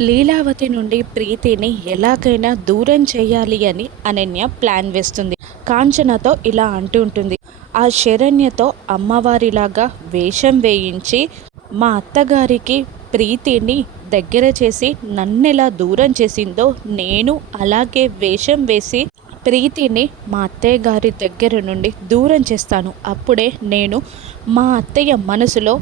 లీలావతి నుండి ప్రీతిని ఎలాగైనా దూరం చేయాలి అని అనన్య ప్లాన్ వేస్తుంది. కాంచనతో ఇలా అంటూ ఉంటుంది. ఆ శరణ్యతో అమ్మవారిలాగా వేషం వేయించి మా అత్తగారికి ప్రీతిని దగ్గర చేసి నన్నెలా దూరం చేసిందో నేను అలాగే వేషం వేసి ప్రీతిని మా అత్తయ్య గారి దగ్గర నుండి దూరం చేస్తాను. అప్పుడే నేను మా అత్తయ్య మనసులో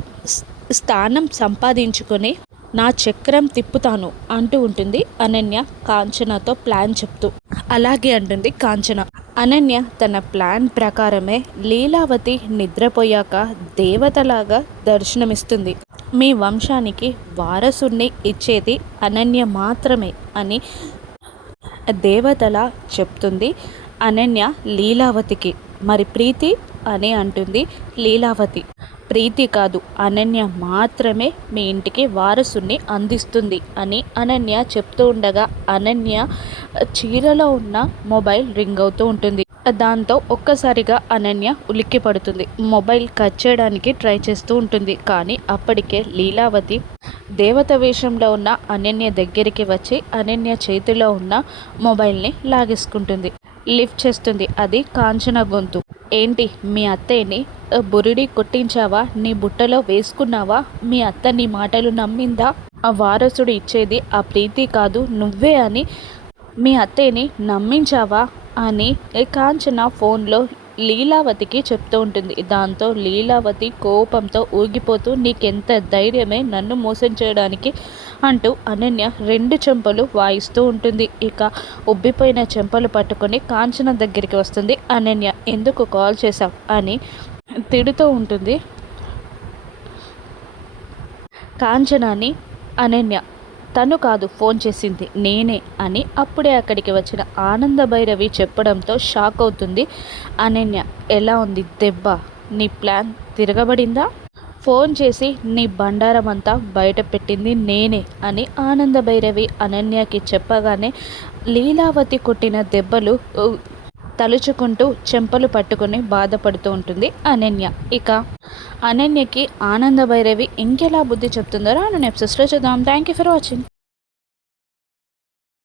స్థానం సంపాదించుకొని నా చక్రం తిప్పుతాను అంటూ ఉంటుంది. అనన్య కాంచనతో ప్లాన్ చెప్తూ. అలాగే అంటుంది కాంచన. అనన్య తన ప్లాన్ ప్రకారమే లీలావతి నిద్రపోయాక దేవతలాగా దర్శనమిస్తుంది. మీ వంశానికి వారసుణ్ణి ఇచ్చేది అనన్య మాత్రమే అని దేవతలా చెప్తుంది అనన్య లీలావతికి. మరి ప్రీతి? అని అంటుంది లీలావతి. ప్రీతి కాదు అనన్య మాత్రమే మీ ఇంటికి వారసుని అందిస్తుంది అని అనన్య చెప్తూ ఉండగా అనన్య చీరలో ఉన్న మొబైల్ రింగ్ అవుతూ ఉంటుంది. దాంతో ఒక్కసారిగా అనన్య ఉలిక్కి పడుతుంది. మొబైల్ కట్ చేయడానికి ట్రై చేస్తూ ఉంటుంది. కానీ అప్పటికే లీలావతి దేవత వేషంలో ఉన్న అనన్య దగ్గరికి వచ్చి అనన్య చేతిలో ఉన్న మొబైల్ని లాగేసుకుంటుంది. లిఫ్ట్ చేస్తుంది. అది కాంచన గొంతు. ఏంటి? మీ అత్తయ్యని బురిడి కొట్టించావా? నీ బుట్టలో వేసుకున్నావా? మీ అత్త నీ మాటలు నమ్మిందా? ఆ వారసుడు ఇచ్చేది ఆ ప్రీతి కాదు నువ్వే అని మీ అత్తయ్యని నమ్మించావా? అని కాంచన ఫోన్లో లీలావతికి చెప్తూ ఉంటుంది. దాంతో లీలావతి కోపంతో ఊగిపోతూ నీకెంత ధైర్యమే నన్ను మోసం చేయడానికి? అంటూ అనన్య రెండు చెంపలు వాయిస్తూ ఉంటుంది. ఇక ఉబ్బిపోయిన చెంపలు పట్టుకొని కాంచన దగ్గరికి వస్తుంది. అనన్య ఎందుకు కాల్ చేశావు? అని తిడుతూ ఉంటుంది. కాంచనాని అనన్య తను కాదు ఫోన్ చేసింది నేనే అని అప్పుడే అక్కడికి వచ్చిన ఆనంద భైరవి చెప్పడంతో షాక్ అవుతుంది. అనన్య ఎలా ఉంది దెబ్బ? నీ ప్లాన్ తిరగబడిందా? ఫోన్ చేసి నీ బండారం అంతా బయట పెట్టింది నేనే అని ఆనంద భైరవి అనన్యకి చెప్పగానే లీలావతి కొట్టిన దెబ్బలు తలుచుకుంటూ చెంపలు పట్టుకుని బాధపడుతూ ఉంటుంది అనన్య. ఇక అనన్యకి ఆనంద భైరవి ఇంకెలా బుద్ధి చెప్తుందో రాను నెప్సెస్లో చూద్దాం. Thank you for watching